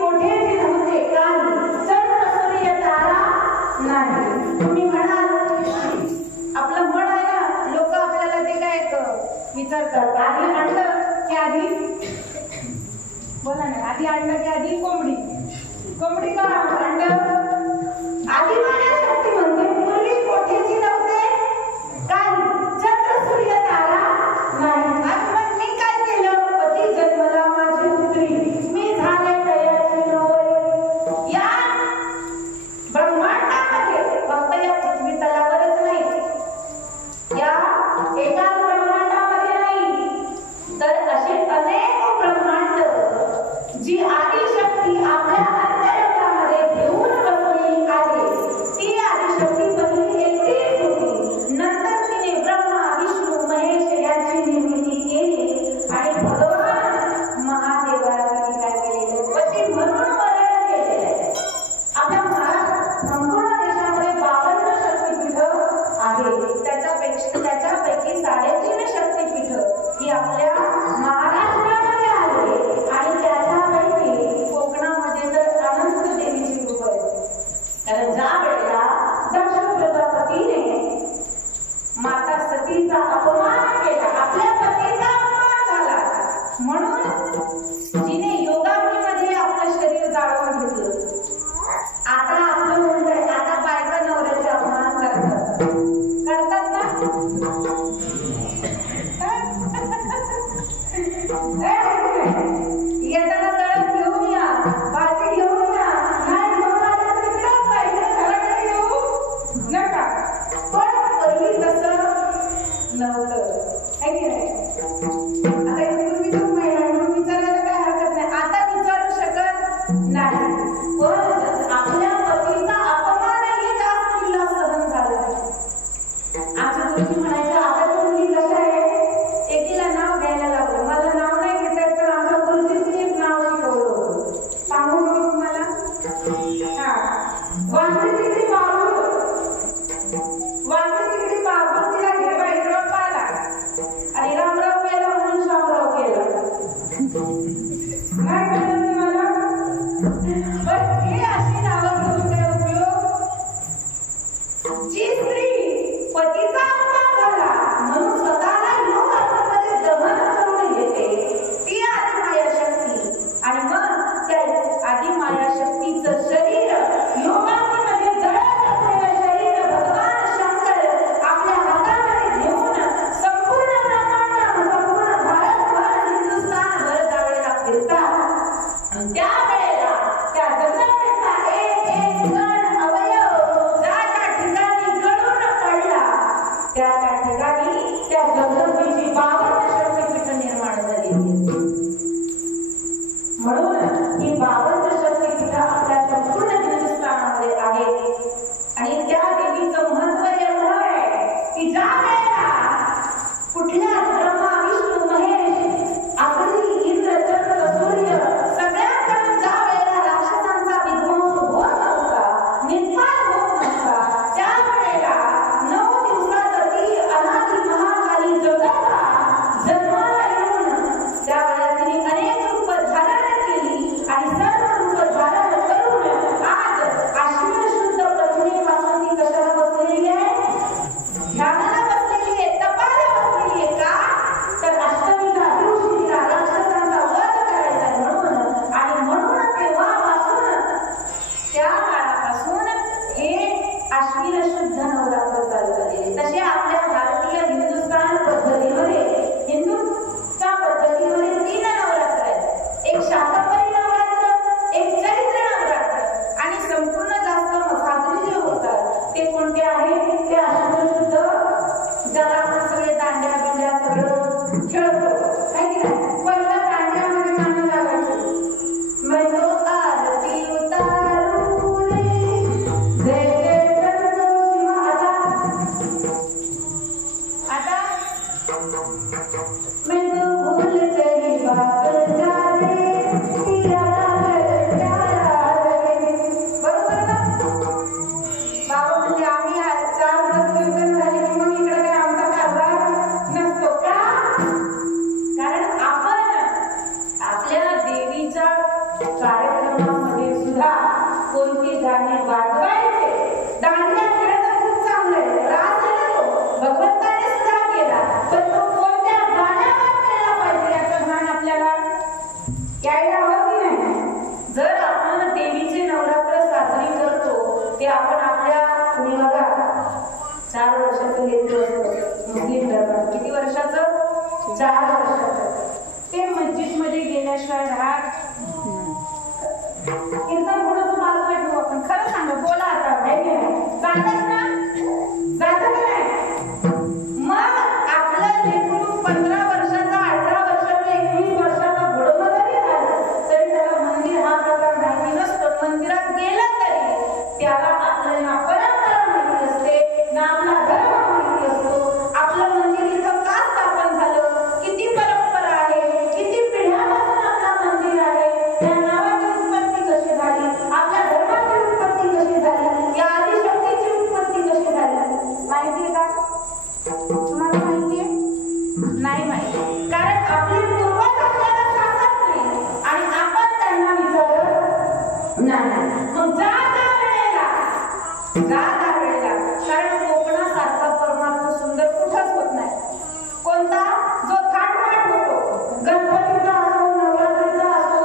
कोठेच नव्हते काही चंद्र सूर्य तारा नाही. तुम्ही म्हणाल आपलं म्हण आहे ना, लोक आपल्याला ते काय विचारतात, आधी आणलं की आधी बोला ना, आधी आणलं की आधी कोंबडी. कोंबडी का आणलं? आधी माया शक्ती म्हणते पूर्वी कोठेची नव्हते काही चंद्र सूर्य तारा नाही. आणि मग मी काय केलं? पती जन्मला माझी पुत्री, मी झाले तयाची नवरी. या ब्रह्मांडामध्ये फक्त या पृथ्वी तलावरच नाही, या एका ब्रह्मांडामध्ये नाही, तर असे अनेक ब्रह्मांड जी आदिशक्ती आपल्या अंतरंगामध्ये घेऊन बसलेली आहे. ती आदिशक्ती पहिली एकटीच होती. नंतर तिने ब्रह्मा विष्णू महेश यांची निर्मिती केली आणि भगवान महादेवाला तिने काय केलेलं? पती म्हणून वर्णन केलेलं आहे. आपल्या महाराष्ट्र संपूर्ण देशामध्ये 52 शक्तिपीठ आहे. त्याच्यापैकी 3.5 शक्तिपीठ ही आपल्या महाराष्ट्रामध्ये आहे आणि त्याच्यापैकी कोकणामध्ये तर अनंत देवीची रूप आहे. कारण ज्या वेळेला दक्ष प्रजापतीने माता सतीचा अपमान केला, आपल्या पतीचा अपमान झाला, म्हणून जिने योगाग्नीमध्ये आपलं शरीर जाळून घेतलं. आता आपलं म्हणतंय, आता बायका नवऱ्याचे अपमान करतात ना. येताना तळप घेऊन या, भाजी घेऊन या, नाही घेऊन आलं तर इकडंच जायचं, घराकडे येऊ नका. पण पहिली तसं नव्हतं, है की नाही? आता पूर्वी तू महिला म्हणून विचारायला काय हरकत नाही, आता विचारू शकत नाही. पण आपल्या पतीचा अपमानही जास्त तिला सहन झाला. आमच्या गुरुजी म्हणायचे, आता तर मुली कशा आहे, एकीला नाव घ्यायला लागलं. मला नाव नाही घेता येत, पण आमच्या गुरुजींनी एक नाव शिकवलं होतं. सांगू मी तुम्हाला? वांगी तिकडे बाबू, वांगी तिकडे बाबू, तिला घे बाई पाला, आणि रामराव केला म्हणून शामराव केला. काय कळलं तुम्हाला? पण हे अशी नावं घेऊन काय उपयोग? जी स्त्री पतीचा अपमान झाला म्हणून स्वतःला योग अग्नीमध्ये दहन करून घेते, ती आदिमाया शक्ती. आणि मग त्या आदिमाया शक्तीचं शरीर योगाग्नीमध्ये जळत असलेलं शरीर भगवान शंकर आपल्या हातामध्ये घेऊन संपूर्ण ब्रह्मांड, संपूर्ण भारतभर, हिंदुस्थानभर जाळलेला फिरतात. आणि त्या वेळेला त्या जगदंबेचा एक एक कण अवयव ज्या ठिकाणी गळून पडला, त्या ठिकाणी त्या जगदंबेची 52 शक्तिपीठ निर्माण झाली. म्हणून ही 52 शक्तिपीठ आपल्या संपूर्ण हिंदुस्थानामध्ये आहेत. आणि त्या देवीचं महत्व एवढं आहे की ज्या वेळेला कुठल्या ब्रह्मा विष्णू महेश अग्नी इंद्र चंद्र सूर्य सगळ्यांकडून ज्या यायला हवं की नाही? जर आपण देवीचे नवरात्र साजरी करतो ते आपण आपल्या कुणी बघा 4 वर्षाचं लेकरू असतं मुस्लिम धर्मात. किती वर्षाचं? 4 वर्षाचं. ते मस्जिद मध्ये गेल्याशिवाय राहत कीर्तन थोडंसं बाजूला ठेवू आपण. खरं सांगा, बोला आता. जातात ना? जातात की नाही? मग आपलं लेकरू 15 वर्षाचा, 18 वर्षाचा, 21 वर्षाचा घोडं जरी झालं तरी त्याला मंदिर हा प्रकार माहिती नसतो. मंदिरात गेलं तरी त्याला आपलं ना परंपरा माहिती असते ना आपला धर्म माहिती असतो. आपलं मंदिर इथं का स्थापन झालं, किती परंपरा आहे, किती पिढ्यापासून आपलं मंदिर आहे, त्या नावाची उत्पत्ती कशी झाली, आपल्या धर्माची उत्पत्ती कशी झाली, या आदिशक्तीची उत्पत्ती कशी झाली माहिती आहे का? तुम्हाला माहिती आहे? नाही माहिती. कारण आपले पूर्वज आपल्याला सांगत नाही आणि आपण त्यांना विचारत नाही. मग जा त्या वेळेला कारण कोकणासारखा परमार्थ सुंदर कुठंच होत नाही. कोणता? जो थाटमाट होतो, गणपतीचा असो, नवरात्रीचा असो,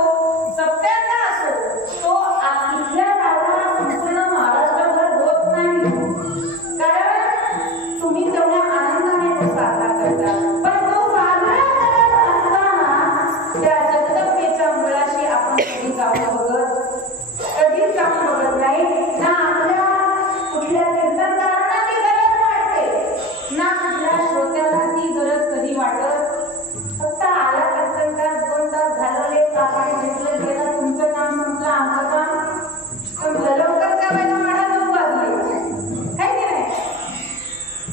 सप्त्याचा असो, तो इथल्या सारखा संपूर्ण महाराष्ट्रभर होत नाही. कारण तुम्ही तेवढ्या आनंदाने तो साजरा करता. पण तो साजरा करत असताना त्या जगदंबेच्या मुळाशी आपण कधी जाऊन बघत नाही ना. आपल्या कुठल्या कीर्तनकारांना ती गरज वाटते ना कुठल्या श्रोत्याला ती गरज कधी वाटत. फक्त आला कीर्तनकार 2 तास घालवले, आपण घेतलं, गेलं, तुमचं काम संपलं, आमचं काम संपलं. लवकर करायला मला 9 वाजले, है की नाही?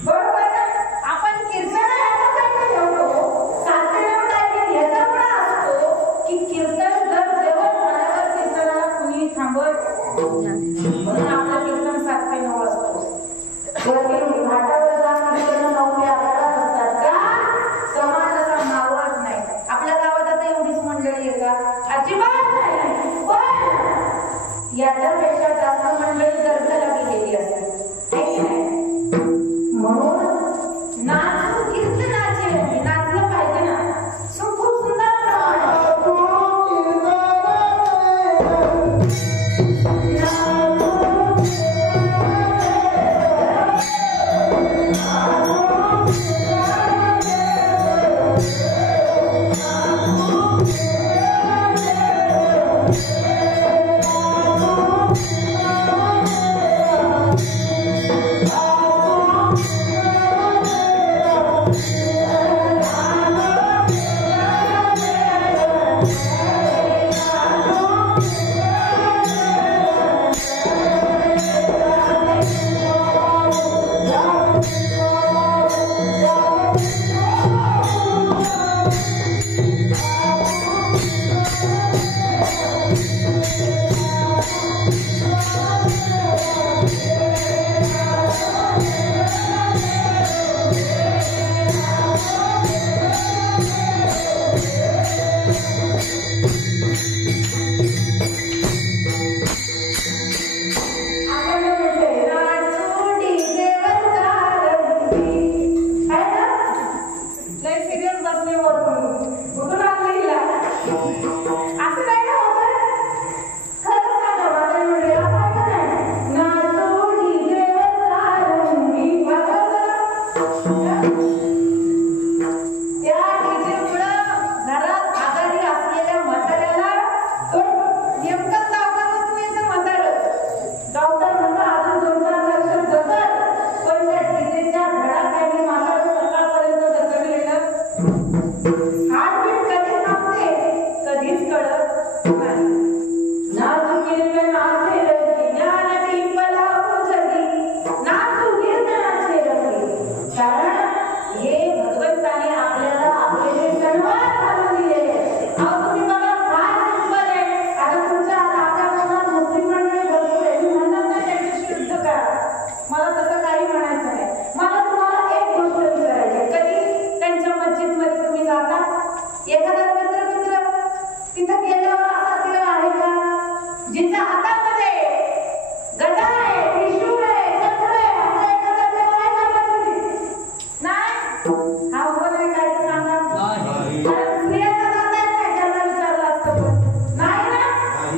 बरोबर ना? आपण कीर्तन ह्याच्यासाठी ठेवतो, 7 ते 9 टायमिंग ह्याच्यामुळे असतो की कीर्तन जर जेवण झाल्यावर कीर्तनाला कुणी थांबत म्हणून आपलं कीर्तन 7 ते 9 असतं. वरती घाटावर जाऊन कीर्तन 9 ते 11 असतात का? समाजाचा मावत नाही. आपल्या गावात आता एवढीच मंडळी आहे का? अजिबात नाही. पण याच्यापेक्षा जास्त मंडळी दर्गाला गेलेली असतात, है की नाही? म्हणून नाच कीर्तनाचे नाचलं पाहिजे ना. खूप सुंदर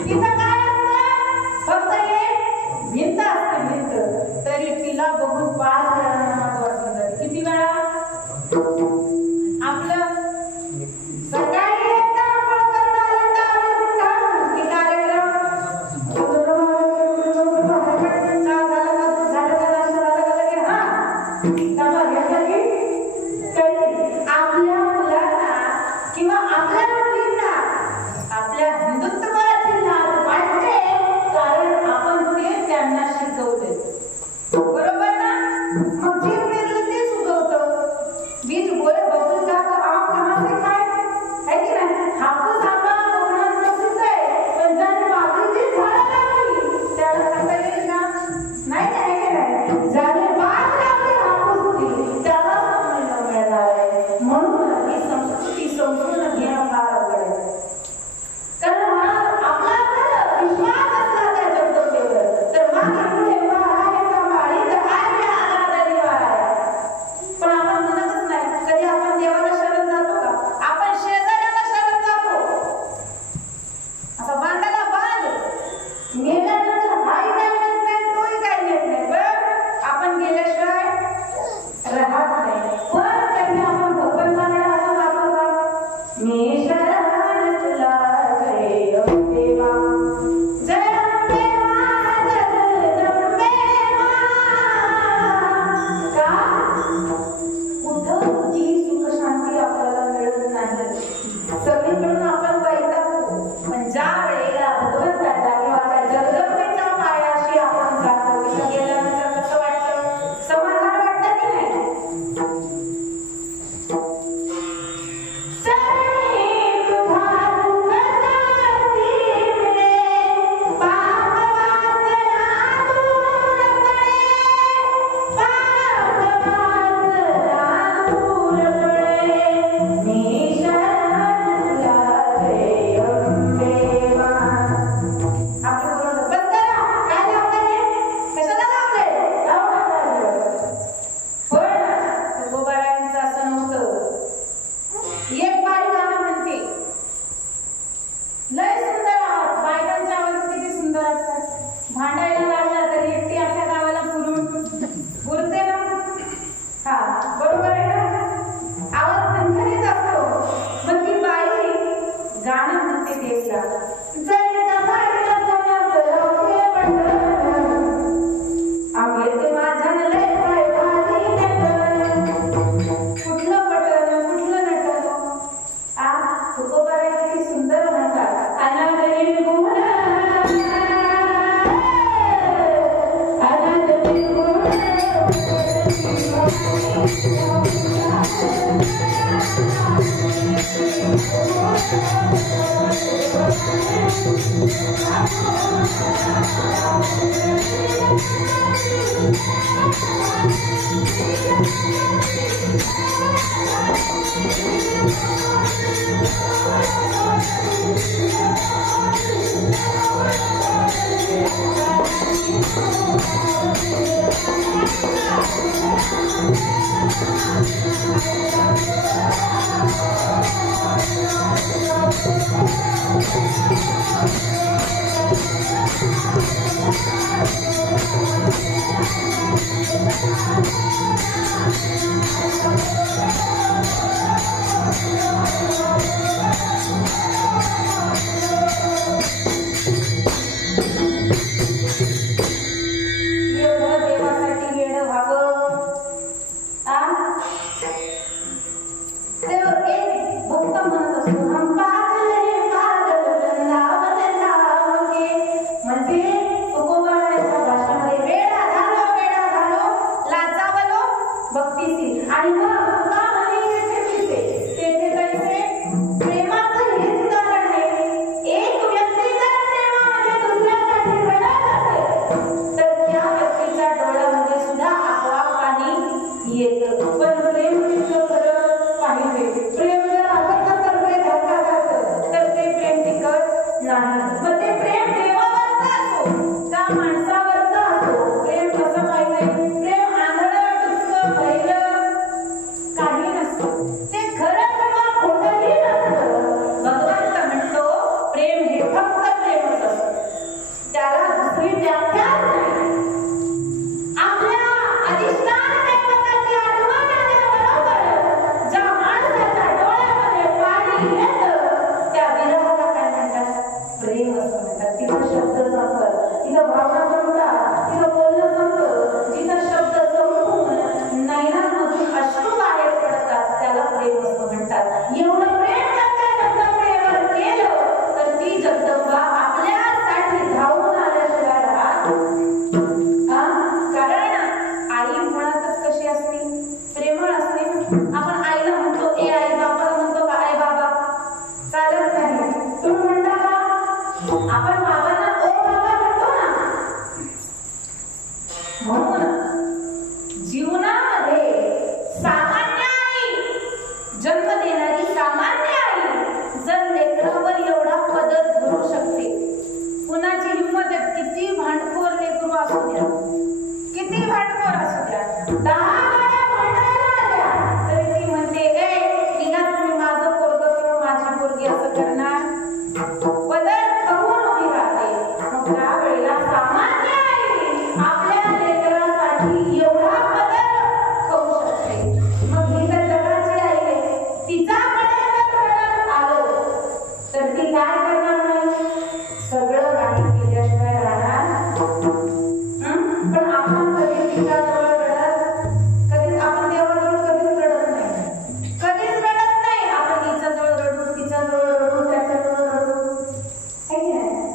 तिथं काय असतं? फक्त एक भिंत असते, भिंत. तरी तिला बघून 5 वेळा नमाज वाचली जाते. किती वेळा? आपलं सकाळी एकदा आपण करता की कार्यक्रम आपल्या मुलांना किंवा आपल्या मुलींना आपल्या हिंदुत्वाची लाज वाटते, कारण आपण ते त्यांना शिकवले. बरोबर ना? मग जे पेरलं तेच उगवतं. बीज बोले बबूल का तो आम कहाँ से खाए, है की नाही? हापूस आंबा कोकणात प्रसिद्ध आहे, पण ज्याने बाजरीची झाडं लावली त्याला खाता येईल का? नाही आहे की नाही? ज्याने बाग लावली हापूसची त्याला समजणं मिळणार आहे. म्हणून ही संस्कृती समजून घेणं फार अवघड आहे. कारण आपला विश्वास असला त्या जगदंबेवर तर मागे पुढे आहे सांभाळी तर आहे आधाराने वाराया. पण आपण म्हणतच नाही. कधी आपण देवाला शरण जातो का? आपण शेजाऱ्याला शरण जातो. असा बांधाला बांध मेल्यानंतर हाही काय येत नाही, तोही काय येत नाही, पण आपण गेल्याशिवाय राहत नाही. पण कधी आपण भगवंताला असं जातो का? मी शरण तुला जय देवा, जय देवा, जगदंबे का? कुठं जी सुख शांती आपल्याला मिळत नाही. सगळीकडून आपण वैतागतो, पण ज्या वेळेला भगवंताच्या किंवा त्या जगदंबेच्या पायाशी आपण जातो, तिथं गेल्यानंतर कसं वाटतं? समाधान वाटतं की नाही? फक्त प्रेमच असतं. प्रेम असं म्हणतात. तिथं शब्द संपतात, तिथं भावना संपतात, तिथं बोलणं संपतं. जिथं शब्द संपून नयनांमधून अश्रू बाहेर पडतात त्याला प्रेम असं म्हणतात. एवढं प्रेम जगदंबेवर केलं तर ती जगदंबा आपल्यासाठी धावून आल्याशिवाय राहत. कारण आई मुळातच कशी असते, प्रेमळ असते. आपण आईला म्हणतो ए आई, बाबाला म्हणतो का आई बाबा, चालत नाही. तुम्ही म्हणता का? आपण बाबांना ओ बाबा म्हणतो ना. म्हणून जीवनामध्ये सामान्य आई, जन्म देणारी सामान्य आई जर लेकरावर एवढा पदर धरू शकते, कुणाची हिंमत आहे? किती भांडखोर लेकरू असू द्या, किती भांडखोर असू द्या, 10 गाड्या भांडायला आल्या तरी ती म्हणते ए निघा तुम्ही, माझं पोरगं किंवा माझी पोरगी असं करणार. पदर ठरवून उभी राहते. मग त्यावेळेला सामान्य आई आपल्या लेकरासाठी एवढा पदर ठेवू शकते. मग ही तर जगाची आई आहे, तिच्याकडे जर रडत आलं तर ती काय करणार नाही? सगळं काही केल्याशिवाय राहणार. पण आपण कधी तिच्याजवळ रडत, कधीच आपण देवाजवळ कधीच रडत नाही, कधीच रडत नाही. आपण तिच्याजवळ रडू, तिच्याजवळ रडू, त्याच्याजवळ रडू.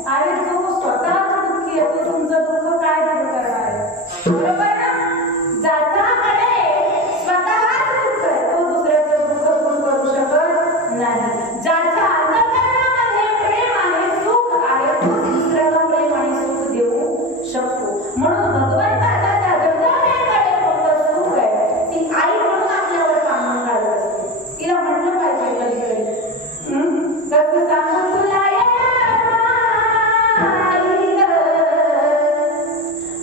अरे जो स्वतःच दुःखी आहे तो तुमचं दुःख काय दूर करणार आहे? बरोबर ना? ज्याच्याकडे स्वतःच दुःख आहे तो दुसऱ्याचं दुःख दूर करू शकत नाही. ज्याच्या अंतःकरणामध्ये प्रेम आहे, सुख आहे, तो दुसऱ्याला प्रेम आणि सुख देऊ शकतो. म्हणून भगवंताच्या त्या जगदंबेकडे मोठं सुख आहे. ती आई म्हणून आपल्यावर पांघरून घालत असते. तिला म्हणलं पाहिजे कधी कधी, कसं सांगू तुला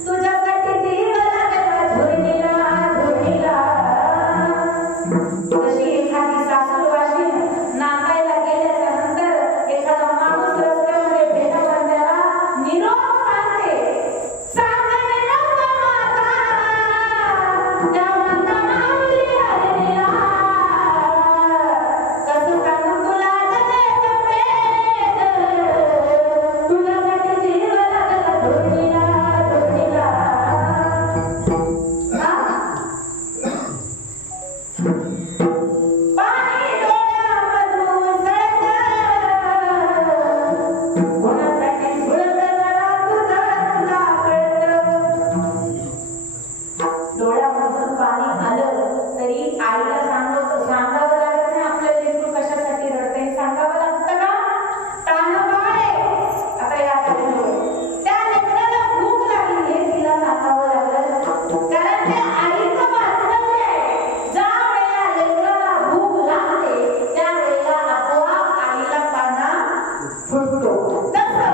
तुझ्यासाठी जीव लागला धुरणीला धुरणीला. जशी एखादी सासूरवाशी नांदायला गेल्याच्या नंतर एखादा माणूस रस्त्यामध्ये भेटला त्याला निरोप सांगते, सांग निरोप माता, त्या माता माऊली आलेला. कसं सांगू तुला जगाचं प्रेम, तुझ्यासाठी जीव लागला धुरणीला धुरणीला. पाणी डोळ्यामधून सळतं, कोणासाठी झुळतं जरा तुझं तुला कळतं. डोळ्यामधून पाणी आलं तरी आईला सांगावं लागत नाही आपलं लेकरू कशासाठी रडतंय, सांगावं लागतं का? तानं बाळ आहे. आता या त्या लेकराला भूक लागली हे तिला सांगावं लागलं, कारण ते आईचं वात्सल्य आहे. ज्या वेळेला लेकराला भूक लागते त्यावेळेला आपोआप आईला पाना फुटतो. तसं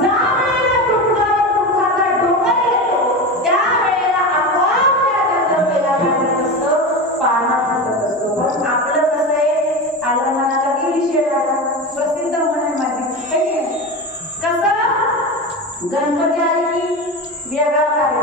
ज्या वेळेला दुःखावर दुःखाचा डोंगर येतो त्यावेळेला आपोआप त्या जगदंबेला काय असतं? पाना फुटत असतो. पण आपलं कसं आहे? आलं मनाला गेली शेळाला, प्रसिद्ध म्हण माझी. कसं गणपती आले की वेगळा कार्यक्रम.